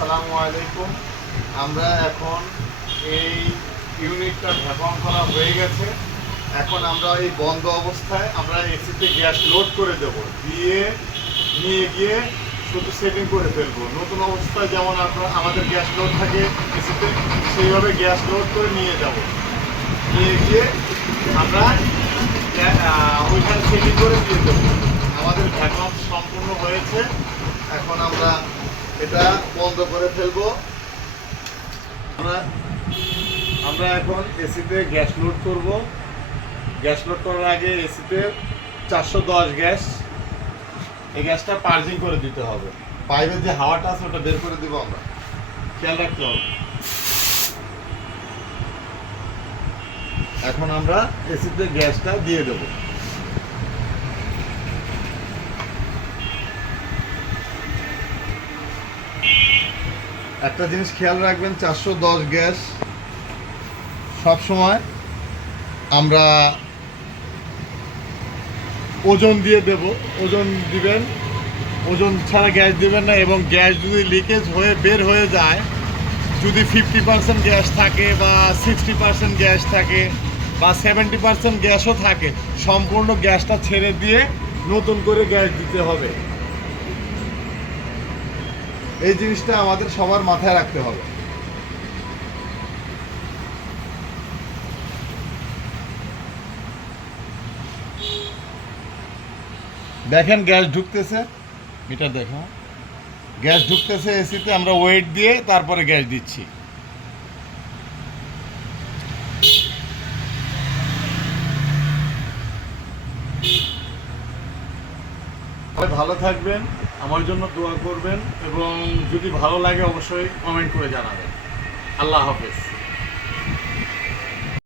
আসসালামু আলাইকুম। আমরা এখন এই ইউনিটটা ঢাকন করা হয়ে গেছে। এখন আমরা এই বন্ধ অবস্থায় আমরা এসিতে গ্যাস লোড করে দেব, দিয়ে নিয়ে গিয়ে শুধু সেটিং করে ফেলবো। নতুন অবস্থায় যেমন আমাদের গ্যাস লোড থাকে এসিতে, সেইভাবে গ্যাস লোড করে নিয়ে যাব, নিয়ে গিয়ে আমরা ওইখানে সেটিং করে দিয়ে দেবো। আমাদের ঢাকন সম্পূর্ণ হয়েছে। এখন আমরা এটা বন্ধ করে ফেলবো। আমরা এখন এসিতে গ্যাস লোড করব। গ্যাস লোড করার আগে এসিতে 410 গ্যাস, এই গ্যাসটা পার্জিং করে দিতে হবে। পাইপের যে হাওয়াটা আছে ওটা বের করে দিব আমরা, খেয়াল রাখতে হবে। এখন আমরা এসিতে গ্যাসটা দিয়ে দেব। একটা জিনিস খেয়াল রাখবেন, 410 গ্যাস সব সময় আমরা ওজন দিয়ে দেব। ওজন দিবেন, ওজন ছাড়া গ্যাস দিবেন না। এবং গ্যাস যদি লিকেজ হয়ে বের হয়ে যায়, যদি 50% গ্যাস থাকে বা 60% গ্যাস থাকে বা 70% গ্যাসও থাকে, সম্পূর্ণ গ্যাসটা ছেড়ে দিয়ে নতুন করে গ্যাস দিতে হবে। এই জিনিসটা আমাদের সবার মাথায় রাখতে হবে। দেখেন গ্যাস ঢুকতেছে, মিটার দেখো, গ্যাস ঢুকতেছে এসিতে। আমরা ওয়েট দিয়ে তারপরে গ্যাস দিচ্ছি। ভালো থাকবেন, আমার জন্য দোয়া করবেন, এবং যদি ভালো লাগে অবশ্যই কমেন্ট করে জানাবেন। আল্লাহ হাফেজ।